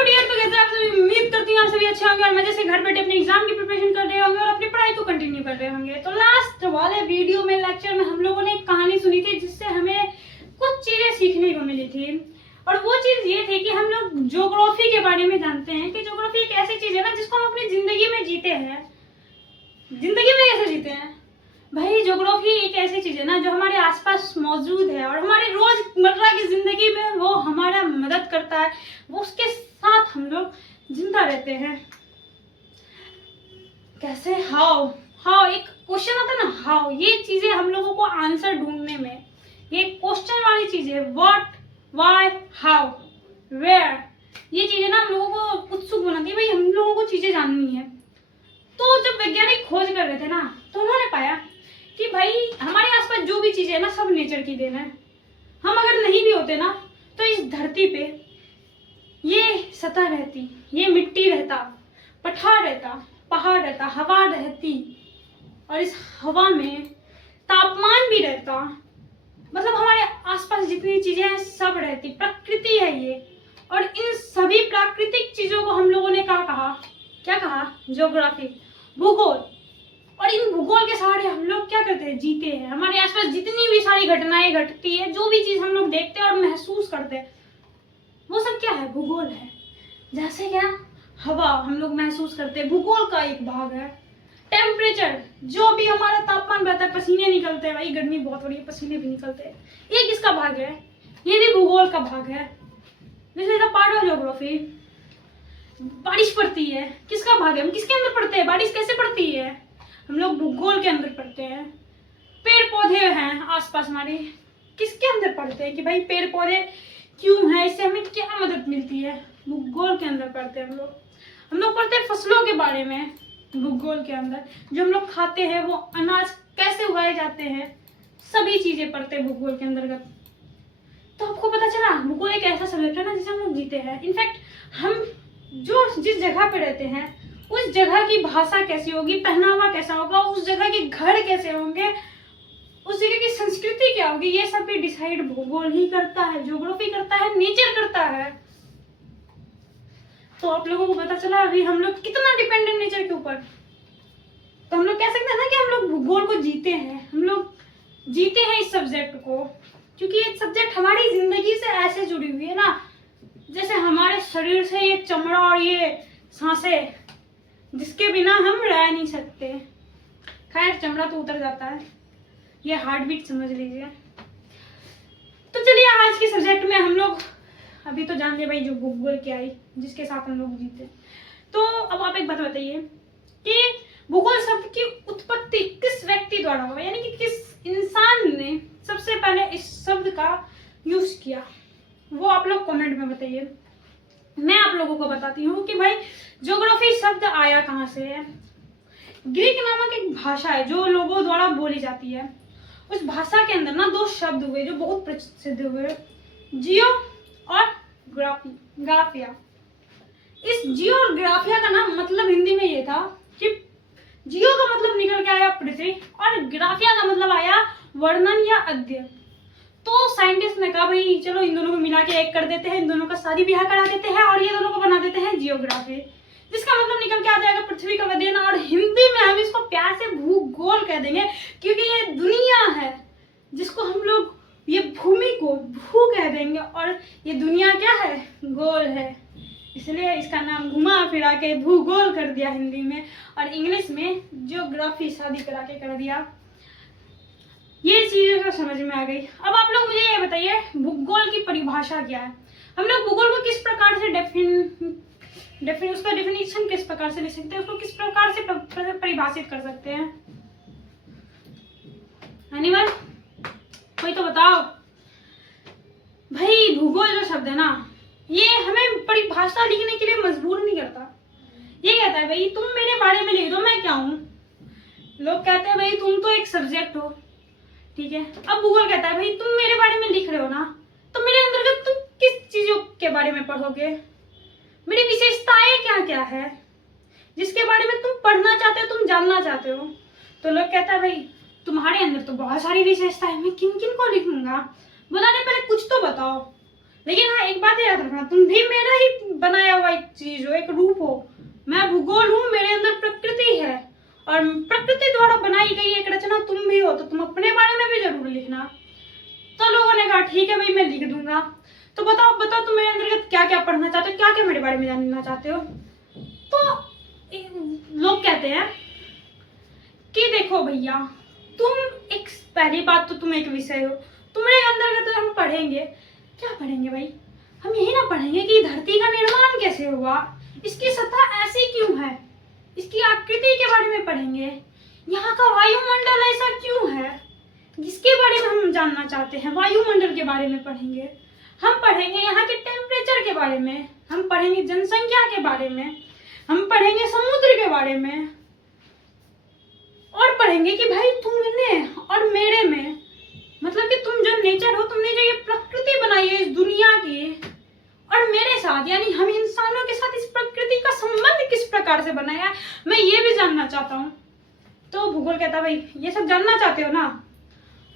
Hello dear, तो कैसे आप सभी? उम्मीद करती हूँ आप सभी अच्छे होंगे और मजे से घर बैठे अपने एग्जाम की प्रिपरेशन कर रहे होंगे और अपनी पढ़ाई को कंटिन्यू कर रहे होंगे। तो लास्ट वाले वीडियो में लेक्चर में हम लोगों ने एक कहानी सुनी थी जिससे हमें कुछ चीजें सीखने को मिली थी। और वो चीज ये थी कि हम लोग ज्योग्राफी के बारे में जानते हैं कि ज्योग्राफी एक ऐसी चीज है ना जिसको हम अपनी जिंदगी में जीते हैं। जिंदगी में कैसे जीते हैं भाई? ज्योग्राफी एक ऐसी चीज है ना जो हमारे आसपास मौजूद है और हमारे रोजमर्रा की जिंदगी में वो हमारा मदद करता है, वो उसके साथ हम लोग जिंदा रहते हैं। कैसे? हाउ हाउ एक क्वेश्चन आता है ना, हाउ। ये चीजें हम लोगों को आंसर ढूंढने में, ये क्वेश्चन वाली चीज है। व्हाट, व्हाई, हाउ, वेयर, ये चीजें ना हम लोगों को उत्सुक बनाती है। भाई हम लोगों को चीजें जाननी है। तो जब वैज्ञानिक खोज कर रहे थे ना, तो उन्होंने पाया कि भाई हमारे आसपास जो भी चीजें है ना सब नेचर की देन है। हम अगर नहीं भी होते ना तो इस धरती पे ये सतह रहती, ये मिट्टी रहता, पठार रहता, पहाड़ रहता, हवा रहती और इस हवा में तापमान भी रहता। मतलब हमारे आसपास जितनी चीजें हैं सब रहती, प्रकृति है ये। और इन सभी प्राकृतिक चीजों को हम लोगों ने क्या कहा? ज्योग्राफी, भूगोल। और इन भूगोल के सहारे हम लोग क्या करते हैं? जीते हैं। हमारे आसपास जितनी भी सारी घटनाएं घटती है, जो भी चीज हम लोग देखते हैं और महसूस करते हैं, वो सब क्या है? भूगोल है। जैसे क्या? हवा हम लोग महसूस करते हैं, भूगोल का एक भाग है। टेम्परेचर, जो भी हमारा तापमान रहता है, पसीने निकलते हैं, भाई गर्मी बहुत हो रही है, पसीने भी निकलते हैं, ये किसका भाग है? ये भी भूगोल का भाग है। This is a part of geography. बारिश पड़ती है, किसका भाग है? हम किसके अंदर पढ़ते हैं? बारिश कैसे पड़ती है? हम लोग भूगोल के अंदर पढ़ते हैं। पेड़ पौधे हैं आसपास हमारे, किसके अंदर पढ़ते हैं कि भाई पेड़ पौधे क्यों हैं, इससे हमें क्या मदद मिलती है? भूगोल के अंदर पढ़ते हैं हम लोग पढ़ते हैं फसलों के बारे में भूगोल के अंदर। जो हम लोग खाते हैं वो अनाज कैसे उगाए जाते हैं, सभी चीजें पढ़ते हैं भूगोल के अंतर्गत। तो आपको पता चला भूगोल एक ऐसा सब्जेक्ट है ना जिसे हम लोग जीते हैं। इनफैक्ट हम जिस जगह पे रहते हैं उस जगह की भाषा कैसी होगी, पहनावा कैसा होगा, उस जगह के घर कैसे होंगे, उस जगह की संस्कृति क्या होगी, ये सब भी डिसाइड भूगोल ही करता है, ज्योग्राफी करता है, नेचर करता है। तो आप लोगों को पता चला अभी हम लोग कितना डिपेंडेंट नेचर के ऊपर। तो हम लोग कह सकते हैं ना कि हम लोग भूगोल को जीते हैं, हम लोग जीते हैं इस सब्जेक्ट को, क्योंकि ये सब्जेक्ट हमारी जिंदगी से ऐसे जुड़ी हुई है ना जैसे हमारे शरीर से ये चमड़ा और ये सांसें, जिसके बिना हम रह नहीं सकते। खैर चमड़ा तो उतर जाता है, ये हार्ट बीट समझ लीजिए। तो चलिए आज के सब्जेक्ट में हम लोग अभी तो जान लिया भाई जो भूगोल क्या है, जिसके साथ हम लोग जीते। तो अब आप एक बात बताइए कि भूगोल शब्द की उत्पत्ति किस व्यक्ति द्वारा हुआ, यानी कि किस इंसान ने सबसे पहले इस शब्द का यूज किया, वो आप लोग कमेंट में बताइए। मैं आप लोगों को बताती हूँ कि भाई ज्योग्राफी शब्द आया कहाँ से है। ग्रीक नामक एक भाषा है जो लोगों द्वारा बोली जाती है। उस भाषा के अंदर ना दो शब्द हुए जो बहुत प्रसिद्ध हुए, जियो और ग्राफिया। इस जियो और ग्राफिया का ना मतलब हिंदी में ये था कि जियो का मतलब निकल के आया पृथ्वी और ग्राफिया का मतलब आया वर्णन या अध्ययन। तो साइंटिस्ट ने कहा भाई चलो इन दोनों को मिला के एक कर देते हैं, इन दोनों का शादी ब्याह करा देते हैं और ये दोनों को बना देते हैं जियोग्राफी, जिसका मतलब निकल के आ जाएगा पृथ्वी का अध्ययन। और हिंदी में हम इसको प्यार से भूगोल कह देंगे, क्योंकि ये दुनिया है जिसको हम लोग, ये भूमि को भू कह देंगे और ये दुनिया क्या है? गोल है। इसलिए इसका नाम घुमा फिरा के भूगोल कर दिया हिंदी में, और इंग्लिश में जियोग्राफी शादी करा के कर दिया। ये चीजें तो समझ में आ गई। अब आप लोग मुझे ये बताइए भूगोल की परिभाषा क्या है। हम लोग भूगोल को किस प्रकार से उसका डेफिनेशन किस प्रकार से लिख सकते हैं, उसको किस प्रकार से परिभाषित कर सकते हैं? एनीवन, कोई तो बताओ भाई। भूगोल जो शब्द है ना ये हमें परिभाषा लिखने के लिए मजबूर नहीं करता। ये कहता है भाई तुम मेरे बारे में लिख दो, मैं क्या हूँ। लोग कहते हैं भाई तुम तो एक सब्जेक्ट हो, ठीक है। अब भूगोल कहता है भाई तुम मेरे बारे में लिख रहे हो ना, तो मेरे अंतर्गत तुम किस चीजों के बारे में पढ़ोगे, मेरी विशेषताएं क्या क्या है जिसके बारे में तुम पढ़ना चाहते हो, तुम जानना चाहते हो। तो लोग कहता है भाई तुम्हारे अंदर तो बहुत सारी विशेषताएं, मैं किन किन को लिखूंगा, बताने पहले कुछ तो बताओ। लेकिन हाँ एक बात याद रखना, तुम भी मेरा ही बनाया हुआ एक चीज हो, एक रूप हो। मैं भूगोल हूँ, मेरे अंदर प्रकृति है और प्रकृति द्वारा बनाई गई एक रचना तुम भी हो, तो तुम अपने बारे में भी जरूर लिखना। तो लोगों ने कहा ठीक है भाई, मैं लिख दूंगा। तो बताओ बताओ तुम मेरे अंदर क्या क्या पढ़ना चाहते हो, क्या क्या मेरे बारे में जानना चाहते हो। तो लोग कहते हैं कि देखो भैया, तुम एक, पहली बात तो तुम एक विषय हो, तुम्हारे अंदर तो हम पढ़ेंगे, क्या पढ़ेंगे भाई, हम यही ना पढ़ेंगे कि धरती का निर्माण कैसे हुआ, इसकी सतह ऐसी क्यों है, इसकी आकृति के बारे में पढ़ेंगे, यहाँ का वायुमंडल ऐसा क्यों है, जिसके बारे में हम जानना चाहते हैं, वायुमंडल के बारे में पढ़ेंगे। हम पढ़ेंगे यहाँ के टेम्परेचर के बारे में, हम पढ़ेंगे जनसंख्या के बारे में, हम पढ़ेंगे समुद्र के बारे में, और पढ़ेंगे कि भाई तुमने और मेरे में, मतलब कि तुम जो नेचर हो, तुमने जो ये प्रकृति बनाई है इस दुनिया की, और मेरे साथ यानी हम इंसानों के साथ इस प्रकृति का संबंध किस प्रकार से बनाया है, मैं ये भी जानना चाहता हूँ। तो भूगोल कहता भाई ये सब जानना चाहते हो ना,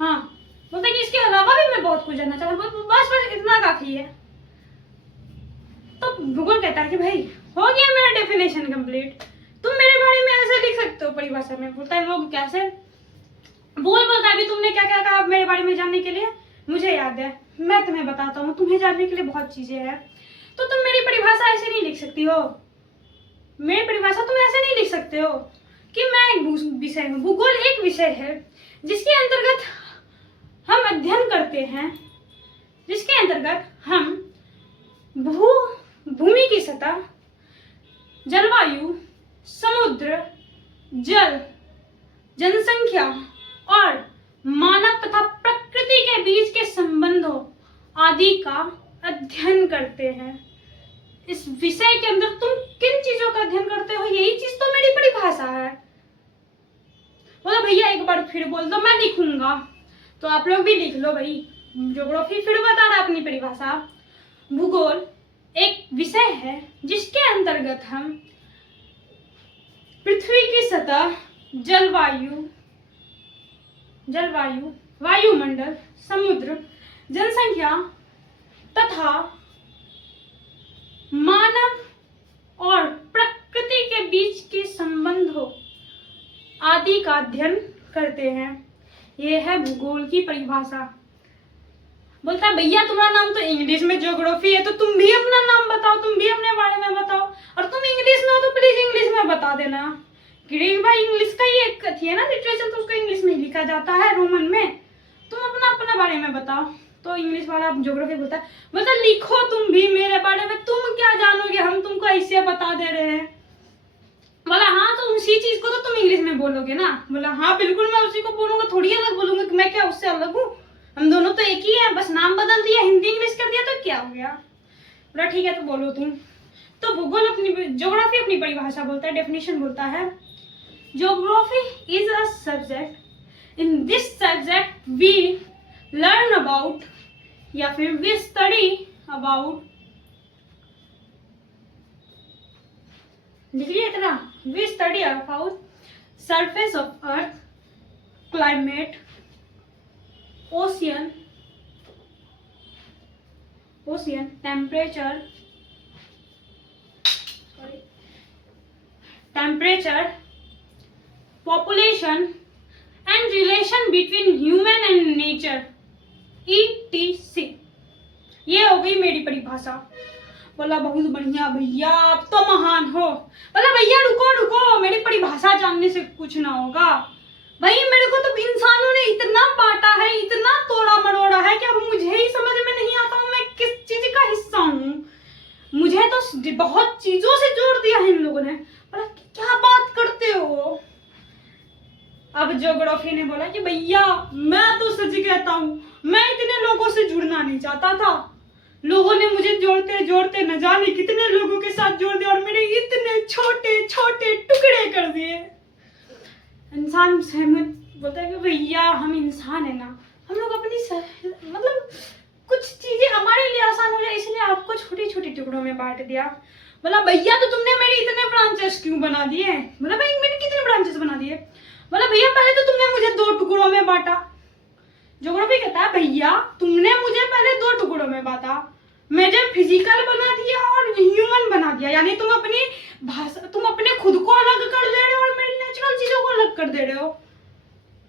हाँ, बोलते कि इसके अलावा भी मैं बहुत कुछ जानना चाहता हूँ, बस बस इतना काफी है। तो भूगोल कहता है कि भाई हो गया मेरा डेफिनेशन कंप्लीट, तुम मेरे बारे में ऐसे लिख सकते हो परिभाषा में। बोलता है लोग कैसे, बोलता है अभी तुमने क्या क्या कहा मेरे बारे में जानने के लिए, मुझे याद है, मैं तुम्हें बताता हूँ, तुम्हें जानने के लिए बहुत चीजें हैं। तो तुम मेरी परिभाषा ऐसे नहीं लिख सकती हो, मेरी परिभाषा तुम ऐसे नहीं लिख सकते हो कि मैं एक विषय हूँ। भूगोल एक विषय है जिसके अंतर्गत हम अध्ययन करते हैं, जिसके अंतर्गत हम भूमि की सतह, जलवायु, समुद्र, जल, जनसंख्या और मानव तथा प्रकृति के बीच के संबंधों आदि का अध्ययन करते हैं। इस विषय के अंदर तुम किन चीजों का अध्ययन करते हो, यही चीज तो मेरी परिभाषा है। बोला भैया एक बार फिर बोल दो, मैं लिखूंगा। तो आप लोग भी लिख लो भाई, ज्योग्राफी फिर बता रहा अपनी परिभाषा। भूगोल एक विषय है जिसके अंतर्गत हम पृथ्वी की सतह, जलवायु, वायुमंडल, समुद्र, जनसंख्या तथा मानव और प्रकृति के बीच के संबंधों आदि का अध्ययन करते हैं। यह है भूगोल की परिभाषा। बोलता है भैया तुम्हारा नाम तो इंग्लिश में ज्योग्राफी है, तो तुम भी अपना नाम बताओ, तुम भी अपने बारे में बताओ, और तुम इंग्लिश में हो तो प्लीज इंग्लिश में बता देना। कि भाई इंग्लिश का ही एक कथी है ना, लिटरेचर, तो उसको इंग्लिश में लिखा जाता है रोमन में, तुम अपना अपना बारे में बताओ। तो इंग्लिश वाला ज्योग्राफी बोलता लिखो तुम भी मेरे बारे में, तुम क्या जानोगे, हम तुमको ऐसे बता दे रहे हैं। बोला हाँ, तो उसी चीज को तो तुम इंग्लिश में बोलोगे ना। बोला हाँ बिल्कुल, मैं उसी को बोलूंगा, थोड़ी अलग बोलूंगा, मैं क्या उससे अलग हूँ, हम दोनों तो एक ही है, बस नाम बदल दिया, हिंदी इंग्लिश कर दिया तो क्या हो गया। बोला ठीक है तो बोलो तुम। तो भूगोल अपनी, ज्योग्राफी अपनी परिभाषा बोलता है, डेफिनेशन बोलता है, geography is a subject, in this subject we learn about, या फिर वी स्टडी अबाउट, लिख लिया इतना, we study about surface of earth, climate, ocean, temperature, population and relation between human and nature, ETC। ये हो गई मेरी परिभाषा। बोला बहुत बढ़िया भैया, आप तो महान हो। बोला भैया रुको रुको, मेरी परिभाषा जानने से कुछ ना होगा भाई, मेरे को तो इंसानों ने इतना बांटा है, इतना तोड़ा मरोड़ा है कि अब मुझे ही समझ में नहीं आता हूँ मैं किस चीज का हिस्सा हूँ। मुझे तो बहुत चीजों से जोड़ दिया है इन लोगों ने। बोला क्या बात करते हो। अब ज्योग्राफी ने बोला कि भैया मैं तो सच कहता हूँ, मैं इतने लोगों से जुड़ना नहीं चाहता था, लोगों ने मुझे जोड़ते जोड़ते न जाने कितने लोगों के साथ जोड़ दिया और मेरे इतने छोटे छोटे टुकड़े कर दिए। इंसान सहमत बोलता है कि भैया हम इंसान है ना, हम लोग अपनी मतलब कुछ चीजें हमारे लिए आसान हो जाए इसलिए आपको छोटी छोटी टुकड़ों में बांट दिया। बोला भैया तो तुमने मेरे इतने ब्रांचेस क्यों बना दिए। बोला भाई मैंने कितने ब्रांचेस बना दिए। बोला भैया पहले तो तुमने मुझे 2 टुकड़ों में बांटा। ज्योग्राफी कहता है भैया तुमने मुझे पहले 2 टुकड़ों में बांटा, मुझे फिजिकल बना दिया और ह्यूमन दिया, यानी तुम अपनी भाषा, तुम अपने खुद को अलग कर दे रहे हो और मेरी नेचुरल चीजों को अलग कर दे रहे हो।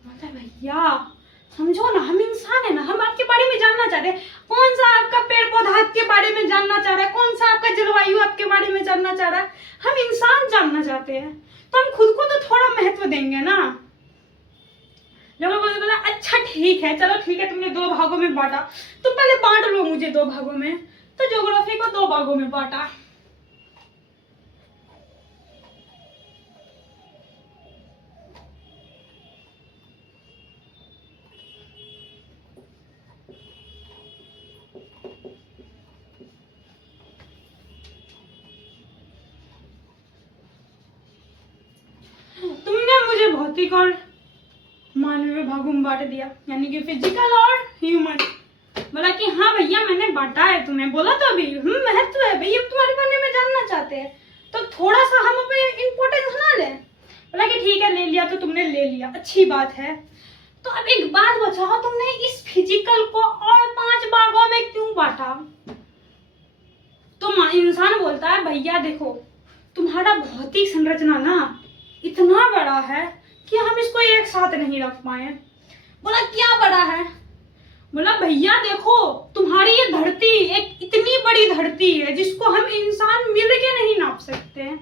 मतलब भैया समझो ना, हम इंसान है ना, हम आपके बारे में जानना चाहते हैं। कौन सा आपका पेड़ पौधा आपके बारे में जानना चाह रहा है, कौन सा आपका जलवायु आपके बारे में जानना चाह रहा है? हम इंसान जानना चाहते हैं, तो हम खुद को तो थोड़ा महत्व देंगे ना। लोगों को बोला अच्छा ठीक है, चलो ठीक है, तुमने 2 भागों में बांटा, तो पहले बांट लो मुझे 2 भागों में। तो ज्योग्राफी को 2 भागों में बांटा। तुमने मुझे भौतिक और मानवीय भागों में बांट दिया, यानी कि फिजिकल और ह्यूमन। बोला कि हाँ भैया मैंने बांटा है तुम्हें, बोला तो अभी महत्व है भैया, तुम्हारे बारे में जानना चाहते हैं, तो थोड़ा सा हम अपने इम्पोर्टेंस ना लें। बोला कि ठीक है ले लिया, तो तुमने ले लिया, अच्छी बात है। तो अब एक बात बताओ, तुमने इस फिजिकल को और 5 भागों में क्यों बांटा? तो इंसान बोलता है भैया देखो, तुम्हारा भौतिक संरचना ना इतना बड़ा है कि हम इसको एक साथ नहीं रख पाए। बोला क्या बड़ा है? बोला भैया देखो, तुम्हारी ये धरती एक इतनी बड़ी धरती है जिसको हम इंसान मिलके नहीं नाप सकते हैं।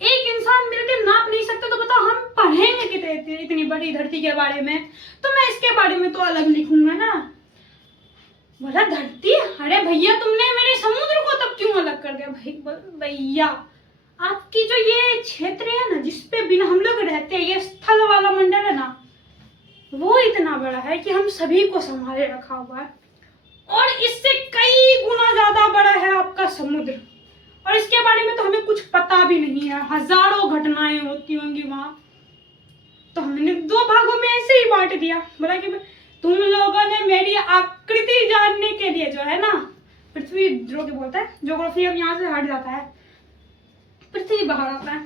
एक इंसान मिलके नाप नहीं सकते, तो बताओ हम पढ़ेंगे कितने इतनी बड़ी धरती के बारे में? तो मैं इसके बारे में तो अलग लिखूंगा ना। बोला धरती, अरे भैया तुमने मेरे समुद्र को तब क्यों अलग कर दिया? भैया आपकी जो ये क्षेत्र है ना, जिसपे बिना हम लोग रहते हैं, ये स्थल वाला मंडल है ना, वो इतना बड़ा है कि हम सभी को संभाले रखा हुआ है। और इससे कई गुना ज्यादा बड़ा है आपका समुद्र, और इसके बारे में तो हमें कुछ पता भी नहीं है। हजारों घटनाएं होती होंगी वहां। तो हमने 2 भागों में ऐसे ही बांट दिया। बोला कि तुम लोगों ने मेरी आकृति जानने के लिए जो है ना, पृथ्वी जो के बोलता है, ज्योग्राफी अब यहाँ से हट जाता है, पृथ्वी बाहर आता है।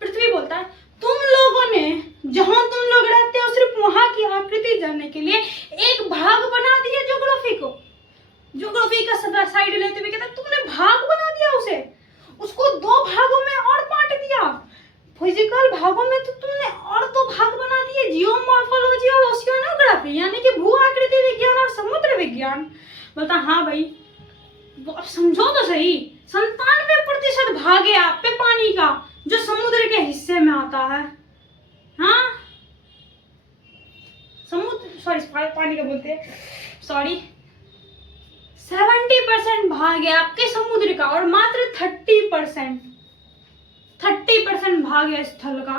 पृथ्वी बोलता है तुम लोगों ने जहां तुम लोग रहते हो सिर्फ वहां की आकृति जानने के लिए एक भाग बना दिया ज्योग्राफी को। ज्योग्राफी का साइड लेते हुए कहता तुमने भाग बना दिया उसे, उसको 2 भागों में और बांट दिया। फिजिकल भागों में तो तुमने और 2 भाग बना दिए, जियोमॉर्फोलॉजी और ओशियानोग्राफी, यानी कि भू आकृति विज्ञान और समुद्र विज्ञान। बोलता हाँ भाई, अब समझो तो सही, 97% भाग है आप पे पानी का जो समुद्र के हिस्से में आता है। हाँ समुद्र, सॉरी पानी का बोलते हैं, सॉरी 70% भाग है आपके समुद्र का, और मात्र 30% भाग है स्थल का।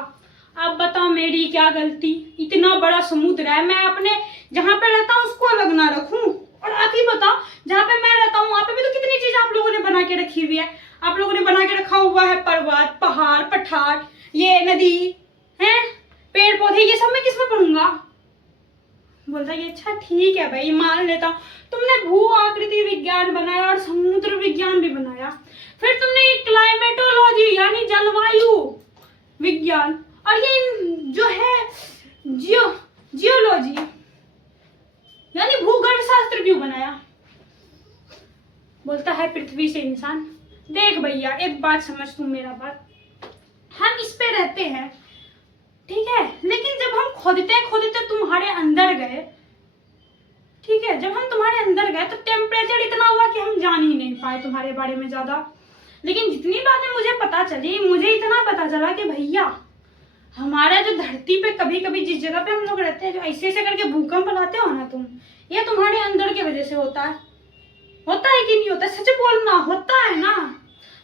अब बताओ मेरी क्या गलती? इतना बड़ा समुद्र है, मैं अपने जहां पे रहता हूँ उसको अलग ना रखूं? और आप ही बताओ, जहाँ पे मैं रहता हूँ वहां पे भी तो कितनी चीज आप लोगों ने बना के रखी हुई है। आप लोगों ने बना के रखा हुआ है पर्वत, पहाड़, पठार, ये नदी है, पेड़ पौधे, ये सब मैं किसमें पढ़ूंगा? बोलता है अच्छा ठीक है भाई मान लेता हूँ, तुमने भू आकृति विज्ञान बनाया और समुद्र विज्ञान भी बनाया, फिर तुमने ये क्लाइमेटोलॉजी यानी जलवायु विज्ञान, और ये जो है जियोलॉजी यानी भूगर्भ शास्त्र क्यों बनाया? बोलता है पृथ्वी से इंसान, देख भैया एक बात समझ तू मेरा बात, हम इस पे रहते हैं ठीक है, लेकिन जब हम खोदते खोदते तुम्हारे अंदर गए, ठीक है, जब हम तुम्हारे अंदर गए तो टेम्परेचर इतना हुआ कि हम जान ही नहीं पाए तुम्हारे बारे में ज्यादा। लेकिन जितनी बातें मुझे पता चली, मुझे इतना पता चला कि भैया हमारा जो धरती पे कभी कभी जिस जगह पे हम लोग रहते हैं, जो ऐसे ऐसे करके भूकंप लाते हो ना तुम, ये तुम्हारे अंदर की वजह से होता है। होता है कि नहीं होता? सच बोलना, होता है ना?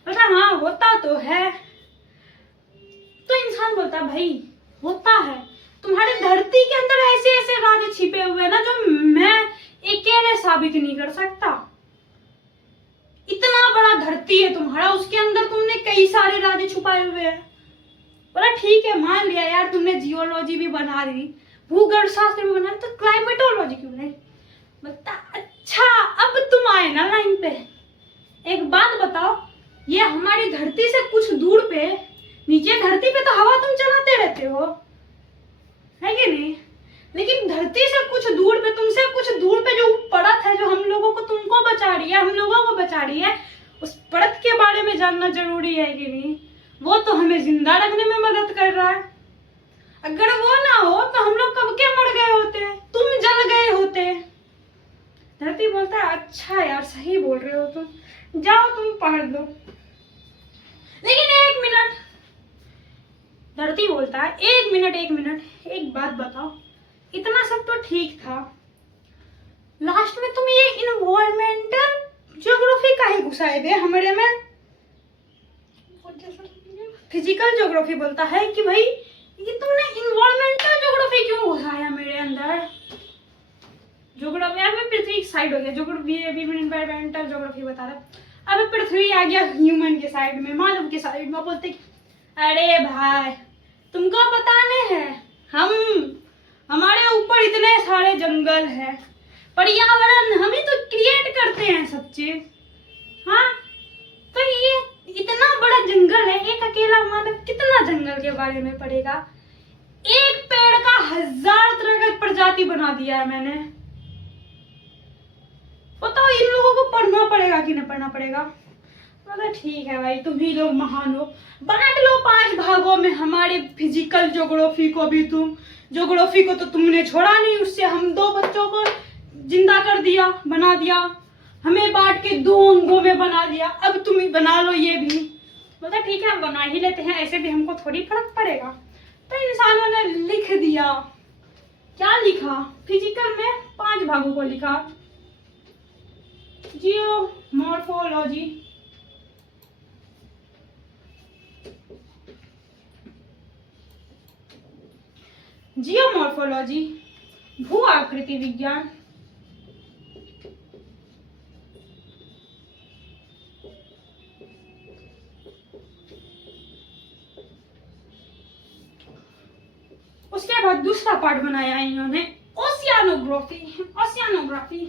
बोलता हाँ होता तो है। तो इंसान बोलता भाई होता है, तुम्हारे धरती के अंदर ऐसे ऐसे राज छिपे हुए हैं ना जो मैं अकेले साबित नहीं कर सकता। इतना बड़ा धरती है तुम्हारा, उसके अंदर तुमने कई सारे राज छुपाए हुए हैं। बोला ठीक है मान लिया यार, तुमने जियोलॉजी भी बना दी, भूगर्भ शास्त्र भी बना दी, तो क्लाइमेटोलॉजी क्यों नहीं? बोलता अच्छा अब तुम आए ना लाइन पे, एक बात बताओ, ये हमारी धरती से कुछ दूर पे, नीचे धरती पे तो हवा तुम चलाते रहते हो है कि नहीं, लेकिन धरती से कुछ दूर पे, तुमसे कुछ दूर पे जो परत है जो हम लोगों को, तुमको बचा रही है, हम लोगों को बचा रही है, उस परत के बारे में जानना जरूरी है कि नहीं? वो तो हमें जिंदा रखने में मदद कर रहा है। अगर वो ना हो तो हम लोग कब के मर गए होते, तुम जल गए होते। धरती बोलता है अच्छा यार सही बोल रहे हो तुम, जाओ तुम पढ़ दो। लेकिन एक मिनट, धरती बोलता है एक मिनट एक बात बताओ, इतना सब तो ठीक था, लास्ट में तुम ये इन्वायरमेंटल ज्योग्राफी काहे घुसाए दे हमारे में? फिजिकल ज्योग्राफी बोलता है कि भाई ये तुमने इन्वायरमेंटल ज्योग्राफी क्यों घुसाया मेरे अंदर? ज्योग्राफी अब पृथ्वी की साइड हो गया, ज्योग्राफी इन्वायरमेंटल ज्योग्राफी बता रहा। अब पृथ्वी आ गया ह्यूमन के साइड में, मानव के साइड में। बोलते अरे भाई तुमको पता नहीं है, हमारे ऊपर इतने सारे जंगल है, पर्यावरण हम ही तो क्रिएट करते हैं सब चीज। हाँ तो ये इतना बड़ा जंगल है, एक अकेला मानव कितना जंगल के बारे में पढ़ेगा? एक पेड़ का 1000 तरह का प्रजाति बना दिया है मैंने। बताओ इन लोगों को पढ़ना पड़ेगा कि नहीं पढ़ना पड़ेगा? मतलब ठीक है भाई तुम ही लोग महान हो, बांट लो 5 भागों में हमारे फिजिकल ज्योग्राफी को भी। तुम ज्योग्राफी को तो तुमने छोड़ा नहीं, उससे हम 2 बच्चों को जिंदा कर दिया, बना दिया, हमें बांट के 2 अंगों में बना दिया। अब तुम ही बना लो ये भी। मतलब ठीक है हम बना ही लेते हैं, ऐसे भी हमको थोड़ी फर्क पड़ेगा। तो इंसानों ने लिख दिया, क्या लिखा? फिजिकल में 5 भागों को लिखा, जियोमॉर्फोलॉजी, जियोमॉर्फोलॉजी भू आकृति विज्ञान, उसके बाद दूसरा पार्ट बनाया इन्होंने ओशियानोग्राफी, ओशियानोग्राफी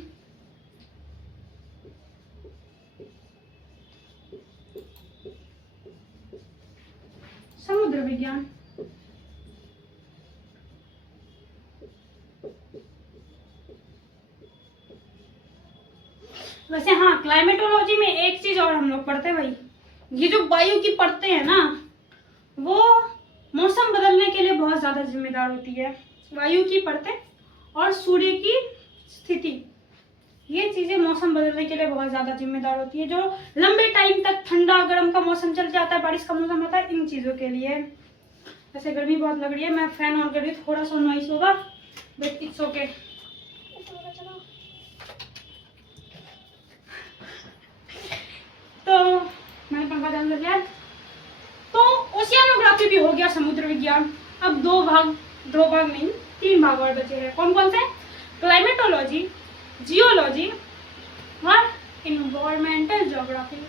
समुद्र विज्ञान, वैसे हाँ क्लाइमेटोलॉजी में एक चीज और हम लोग पढ़ते हैं भाई, ये जो वायु की परतें हैं ना, वो मौसम बदलने के लिए बहुत ज्यादा जिम्मेदार होती है। वायु की परतें और सूर्य की स्थिति, ये चीजें मौसम बदलने के लिए बहुत ज्यादा जिम्मेदार होती है। जो लंबे टाइम तक ठंडा गर्म का मौसम चल जाता है, बारिश का मौसम होता है, इन चीजों के लिए। वैसे गर्मी बहुत लग रही है, मैं फैन ऑन कर रही हूँ, थोड़ा सा नॉइस होगा बट इट्स ओके। तो मैंने पंखा चालू कर लिया। तो ओशियानोग्राफी भी हो गया समुद्र विज्ञान। अब 2 भाग नहीं 3 भाग और बचे हैं। कौन कौन से? क्लाइमेटोलॉजी, जियोलॉजी और इन्वायरमेंटल ज्योग्राफी।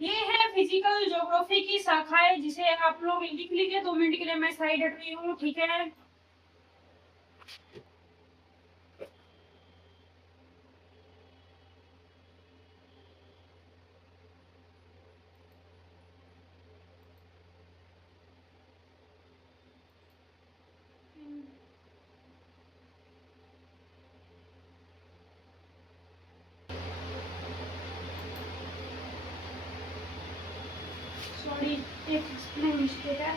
ये है फिजिकल ज्योग्राफी की शाखाएं, जिसे आप लोग लिख लीजिए। 2 मिनट के लिए मैं साइड हट रही हूँ, ठीक है? सॉरी एक मिस्टेक है।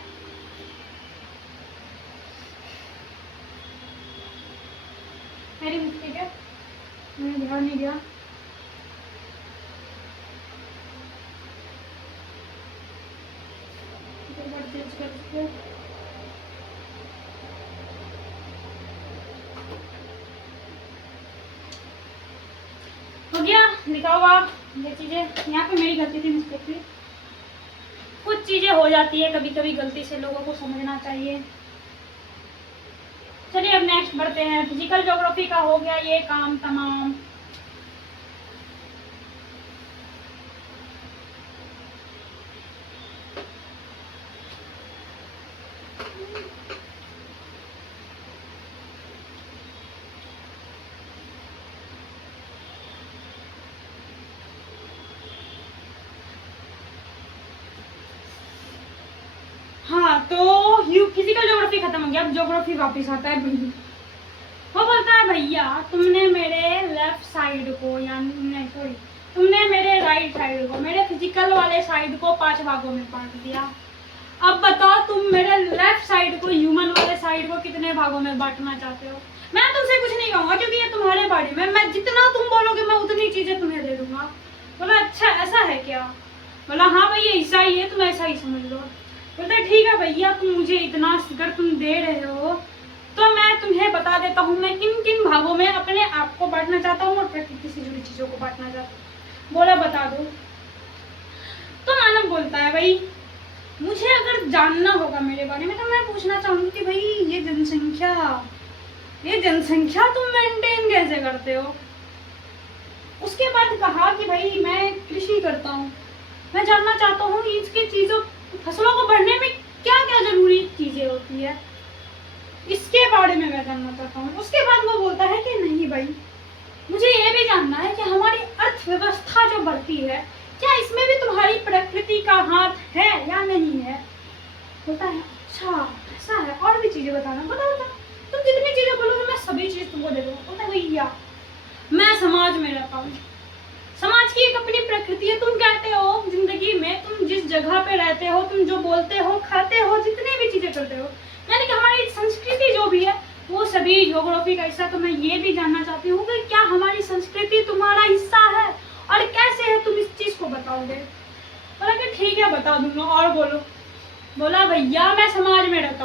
मेरी मिस्टेक है, मैंने ध्यान नहीं दिया। हो गया लिखा हुआ ये चीजें, यहाँ पे मेरी गलती थी, मिस्टेक थी। चीजें हो जाती है कभी कभी गलती से, लोगों को समझना चाहिए। चलिए अब नेक्स्ट बढ़ते हैं। फिजिकल ज्योग्राफी का हो गया ये काम तमाम। हाँ तो फिजिकल ज्योग्राफी खत्म हो गया, अब ज्योग्राफी वापस आता है। भैया वो बोलता है भैया तुमने मेरे लेफ्ट साइड को, या नहीं सॉरी, तुमने मेरे राइट साइड को, मेरे फिजिकल वाले साइड को 5 भागों में बांट दिया। अब बताओ तुम मेरे लेफ्ट साइड को, ह्यूमन वाले साइड को कितने भागों में बांटना चाहते हो? मैं तुमसे कुछ नहीं कहूंगा क्योंकि ये तुम्हारे बारे में, मैं जितना तुम बोलोगे मैं उतनी चीजें तुम्हें दे दूंगा। बोला अच्छा ऐसा है क्या? बोला हाँ भैया ऐसा ही है, तुम ऐसा ही समझ लो। बोलता ठीक है भैया तुम मुझे इतना अगर तुम दे रहे हो तो मैं तुम्हें बता देता हूँ मैं किन किन भागों में अपने आप को बांटना चाहता हूँ और प्रकृति से जुड़ी चीजों को बांटना चाहता हूँ। बोला बता दो। तो मानव बोलता है भाई मुझे अगर जानना होगा मेरे बारे में तो मैं पूछना चाहूंगी कि भाई ये जनसंख्या तुम मेंटेन कैसे करते हो? उसके बाद कहा कि भाई मैं कृषि करता हूँ, मैं जानना चाहता हूँ इसकी चीजों, फसलों को बढ़ने में क्या क्या जरूरी चीजें होती है, इसके बारे में मैं जानना चाहता हूँ। उसके बाद वो बोलता है कि नहीं भाई मुझे ये भी जानना है कि हमारी अर्थव्यवस्था जो बढ़ती है क्या इसमें भी तुम्हारी प्रकृति का हाथ है या नहीं है? बोलता है अच्छा ऐसा है, और भी चीजें बताना। बता तुम जितनी चीजें बोलोगे मैं सभी चीज तुमको दे दूंगा। बोलता है भैया मैं समाज में रहता हूँ, समाज की एक अपनी प्रकृति है। तुम कहते हो जिंदगी में तुम जिस जगह पे रहते हो, तुम जो बोलते हो, खाते हो, जितनी भी चीजें करते हो, यानी कि हमारी संस्कृति जो भी है वो सभी ज्योग्राफी का हिस्सा। तो मैं ये भी जानना चाहती हूँ कि क्या हमारी संस्कृति तुम्हारा हिस्सा है और कैसे है, तुम इस चीज को बताओगे? बोला कि ठीक है बता दूंगा, और बोलो। बोला भैया मैं समाज में रहता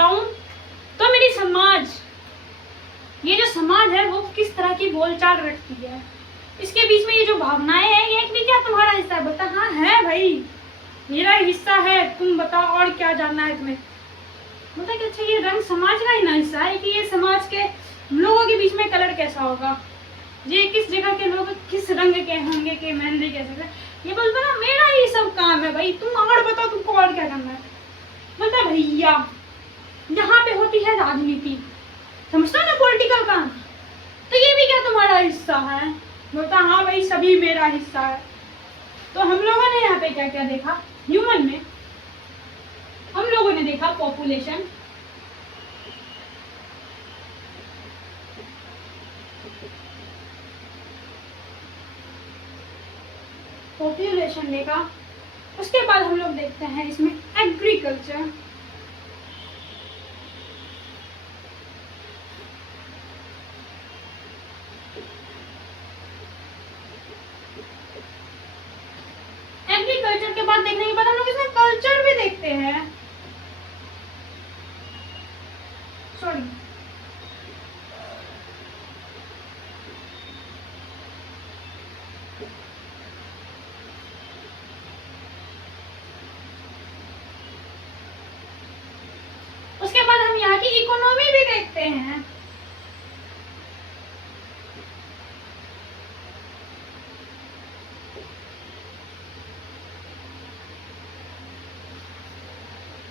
हूँ तो मेरी समाज, ये जो समाज है वो किस तरह की बोलचाल रखती है, इसके बीच में ये जो भावनाएं हैं ये भी क्या तुम्हारा हिस्सा है? बता हाँ है भाई मेरा हिस्सा है, तुम बताओ और क्या जानना है तुम्हें? बोलता कि अच्छा ये रंग समाज का ही ना हिस्सा है कि ये समाज के लोगों के बीच में कलर कैसा होगा, ये किस जगह के लोग किस रंग के होंगे, के मेहंदी कैसे? ये बोलता ना मेरा ही सब काम है भाई, तुम और बताओ तुमको और क्या करना है? बोलता भैया यहाँ पे होती है राजनीति, समझता ना पॉलिटिकल काम, तो ये भी क्या तुम्हारा हिस्सा है? बोलता हाँ भाई सभी मेरा हिस्सा है। तो हम लोगों ने यहाँ पे क्या क्या देखा? ह्यूमन में हम लोगों ने देखा पॉपुलेशन, देखा। उसके बाद हम लोग देखते हैं इसमें एग्रीकल्चर, एग्रीकल्चर के बाद देखने के बाद हम लोग इसमें कल्चर भी देखते हैं। सॉरी उसके बाद हम यहाँ की इकोनॉमी भी देखते हैं।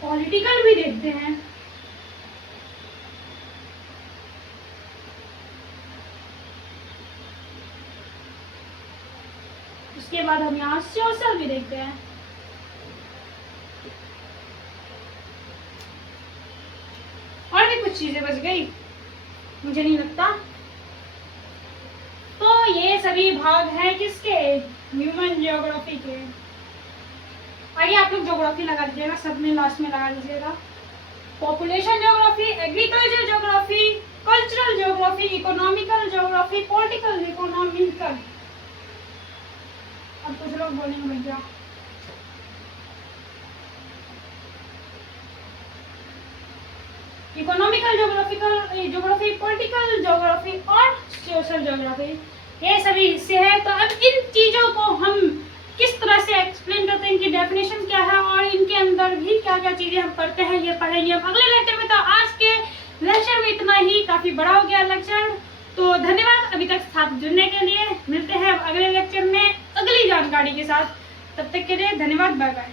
पॉलिटिकल भी देखते हैं। उसके बाद हम यहाँ सोशल भी देखते हैं। और भी कुछ चीजें बच गई मुझे नहीं लगता। तो ये सभी भाग हैं किसके? ह्यूमन ज्योग्राफी के। आइए आप लोग ज्योग्राफी लगा दीजिएगा, सब में लास्ट में लगा दीजिएगा। Population geography, agriculture geography, cultural geography, economical geography, political economical. अब कुछ लोग बोलेंगे भैया इकोनॉमिकल ज्योग्राफी, पॉलिटिकल ज्योग्राफी और सोशल ज्योग्राफी, ये सभी हिस्से हैं। तो अब इन चीजों को हम किस तरह से एक्सप्लेन करते हैं, इनकी डेफिनेशन क्या है और इन अंदर भी क्या क्या चीजें हम पढ़ते हैं ये पढ़ेंगे हम अगले लेक्चर में। तो आज के लेक्चर में इतना ही, काफी बड़ा हो गया लेक्चर। तो धन्यवाद अभी तक साथ जुड़ने के लिए। मिलते हैं अगले लेक्चर में अगली जानकारी के साथ। तब तक के लिए धन्यवाद, बाय बाय।